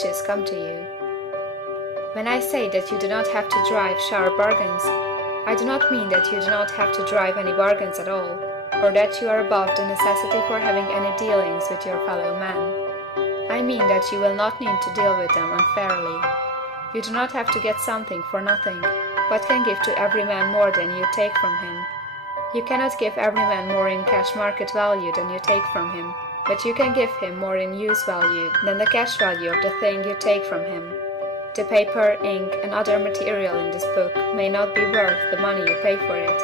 riches come to you. When I say that you do not have to drive sharp bargains, I do not mean that you do not have to drive any bargains at all, or that you are above the necessity for having any dealings with your fellow men. I mean that you will not need to deal with them unfairly. You do not have to get something for nothing, but can give to every man more than you take from him. You cannot give every man more in cash market value than you take from him, but you can give him more in use value than the cash value of the thing you take from him. The paper, ink, and other material in this book may not be worth the money you pay for it,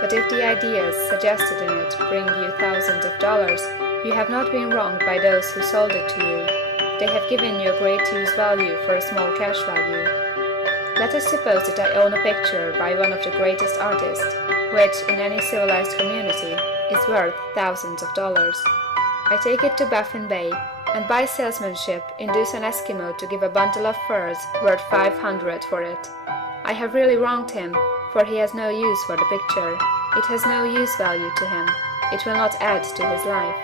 but if the ideas suggested in it bring you thousands of dollars, you have not been wronged by those who sold it to you. They have given you a great use value for a small cash value. Let us suppose that I own a picture by one of the greatest artists, which, in any civilized community, is worth thousands of dollars. I take it to Baffin Bay, and by salesmanship induce an Eskimo to give a bundle of furs worth $500 for it. I have really wronged him, for he has no use for the picture. It has no use value to him. It will not add to his life.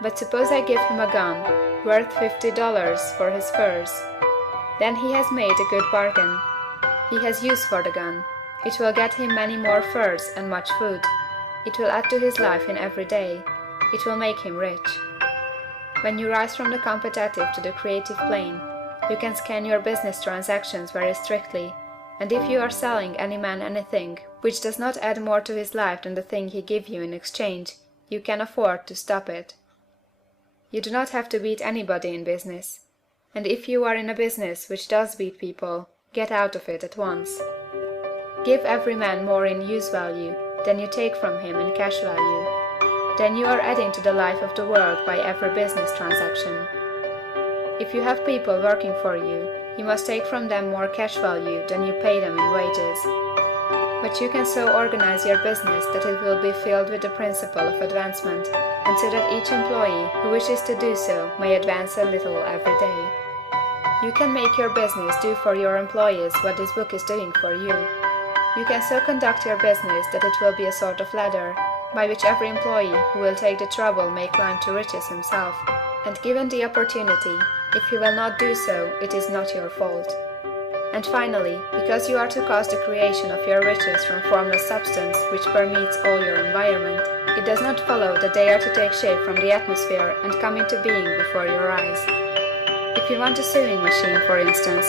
But suppose I give him a gun, worth $50 for his furs. Then he has made a good bargain. He has use for the gun. It will get him many more furs and much food. It will add to his life in every day. It will make him rich. When you rise from the competitive to the creative plane, you can scan your business transactions very strictly, and if you are selling any man anything which does not add more to his life than the thing he gives you in exchange, you can afford to stop it. You do not have to beat anybody in business, and if you are in a business which does beat people, get out of it at once. Give every man more in use value than you take from him in cash value. Then you are adding to the life of the world by every business transaction. If you have people working for you, you must take from them more cash value than you pay them in wages. But you can so organize your business that it will be filled with the principle of advancement, and so that each employee who wishes to do so may advance a little every day. You can make your business do for your employees what this book is doing for you. You can so conduct your business that it will be a sort of ladder, by which every employee who will take the trouble may climb to riches himself, and given the opportunity, if he will not do so, it is not your fault. And finally, because you are to cause the creation of your riches from formless substance which permeates all your environment, it does not follow that they are to take shape from the atmosphere and come into being before your eyes. If you want a sewing machine, for instance,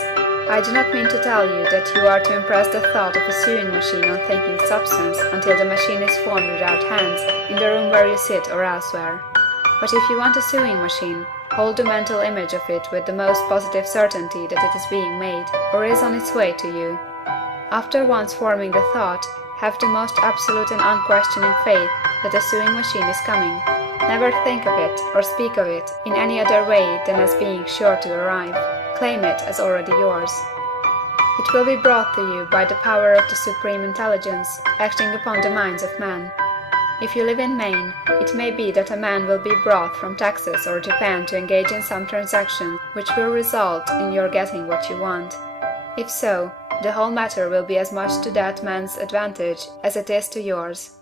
I do not mean to tell you that you are to impress the thought of a sewing machine on thinking substance until the machine is formed without hands, in the room where you sit or elsewhere. But if you want a sewing machine, hold the mental image of it with the most positive certainty that it is being made, or is on its way to you. After once forming the thought, have the most absolute and unquestioning faith that a sewing machine is coming. Never think of it or speak of it in any other way than as being sure to arrive. Claim it as already yours. It will be brought to you by the power of the Supreme Intelligence acting upon the minds of men. If you live in Maine, it may be that a man will be brought from Texas or Japan to engage in some transaction which will result in your getting what you want. If so, the whole matter will be as much to that man's advantage as it is to yours.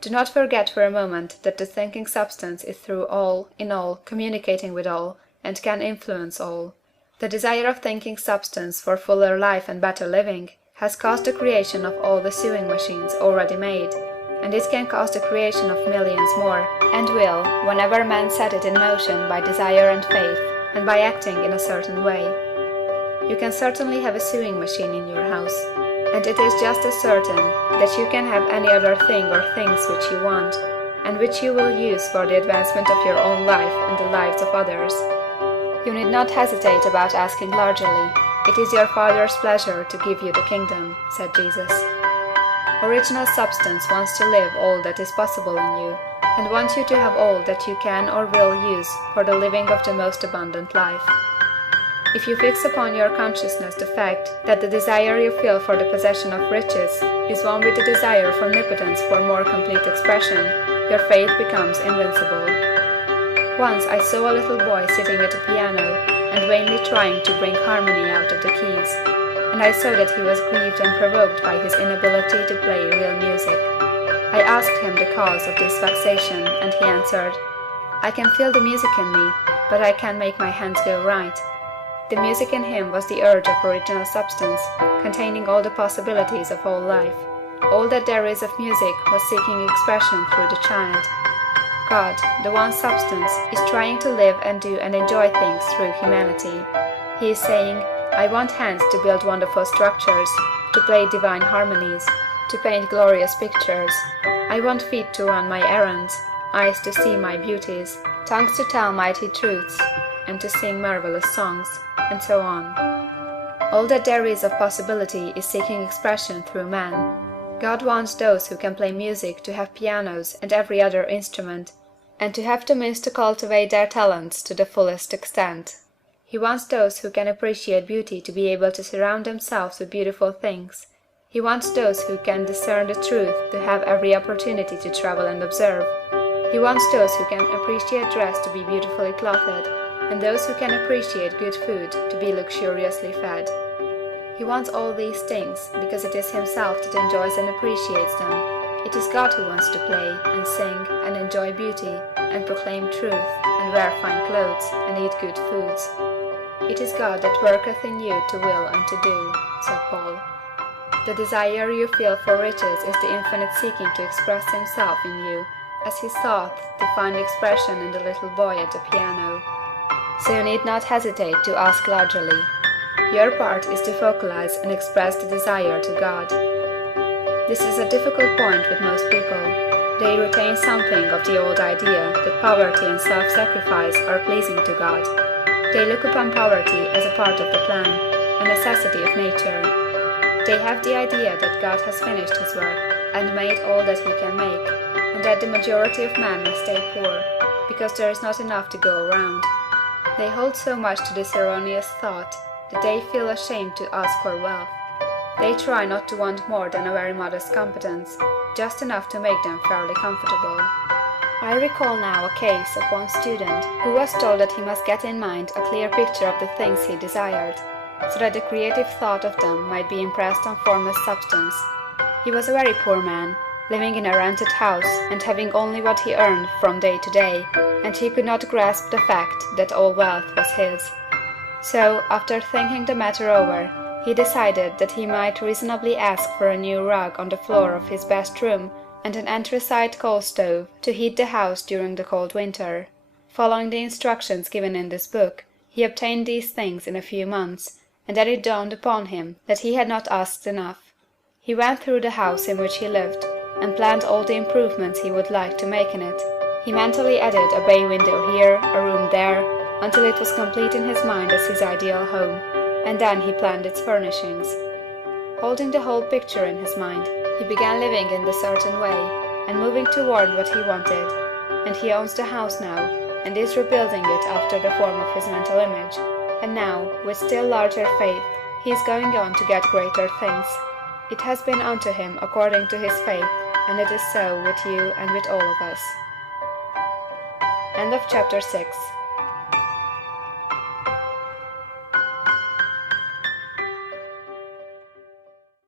Do not forget for a moment that the thinking substance is through all, in all, communicating with all, and can influence all. The desire of thinking substance for fuller life and better living has caused the creation of all the sewing machines already made, and it can cause the creation of millions more, and will, whenever men set it in motion by desire and faith, and by acting in a certain way. You can certainly have a sewing machine in your house, and it is just as certain that you can have any other thing or things which you want, and which you will use for the advancement of your own life and the lives of others. You need not hesitate about asking largely. It is your Father's pleasure to give you the kingdom, said Jesus. Original substance wants to live all that is possible in you, and wants you to have all that you can or will use for the living of the most abundant life. If you fix upon your consciousness the fact that the desire you feel for the possession of riches is one with the desire for omnipotence for more complete expression, your faith becomes invincible. Once I saw a little boy sitting at a piano and vainly trying to bring harmony out of the keys, and I saw that he was grieved and provoked by his inability to play real music. I asked him the cause of this vexation, and he answered, "I can feel the music in me, but I can't make my hands go right. The music in him was the urge of original substance, containing all the possibilities of all life. All that there is of music was seeking expression through the child. God, the one substance, is trying to live and do and enjoy things through humanity. He is saying, I want hands to build wonderful structures, to play divine harmonies, to paint glorious pictures. I want feet to run my errands, eyes to see my beauties, tongues to tell mighty truths, and to sing marvelous songs, and so on. All that there is of possibility is seeking expression through man. God wants those who can play music to have pianos and every other instrument, and to have the means to cultivate their talents to the fullest extent. He wants those who can appreciate beauty to be able to surround themselves with beautiful things. He wants those who can discern the truth to have every opportunity to travel and observe. He wants those who can appreciate dress to be beautifully clothed, and those who can appreciate good food to be luxuriously fed. He wants all these things because it is himself that enjoys and appreciates them. It is God who wants to play and sing and enjoy beauty and proclaim truth and wear fine clothes and eat good foods. It is God that worketh in you to will and to do, said Paul. The desire you feel for riches is the infinite seeking to express himself in you, as he sought to find expression in the little boy at the piano. So you need not hesitate to ask largely. Your part is to focalize and express the desire to God. This is a difficult point with most people. They retain something of the old idea that poverty and self-sacrifice are pleasing to God. They look upon poverty as a part of the plan, a necessity of nature. They have the idea that God has finished his work and made all that he can make, and that the majority of men must stay poor, because there is not enough to go around. They hold so much to this erroneous thought that they feel ashamed to ask for wealth. They try not to want more than a very modest competence, just enough to make them fairly comfortable. I recall now a case of one student who was told that he must get in mind a clear picture of the things he desired, so that the creative thought of them might be impressed on formless substance. He was a very poor man, living in a rented house and having only what he earned from day to day, and he could not grasp the fact that all wealth was his. So, after thinking the matter over, he decided that he might reasonably ask for a new rug on the floor of his best room and an anthracite coal stove to heat the house during the cold winter. Following the instructions given in this book, he obtained these things in a few months, and then it dawned upon him that he had not asked enough. He went through the house in which he lived, and planned all the improvements he would like to make in it. He mentally added a bay window here, a room there, until it was complete in his mind as his ideal home, and then he planned its furnishings. Holding the whole picture in his mind, he began living in the certain way, and moving toward what he wanted, and he owns the house now, and is rebuilding it after the form of his mental image, and now, with still larger faith, he is going on to get greater things. It has been unto him according to his faith, and it is so with you and with all of us. End of chapter 6.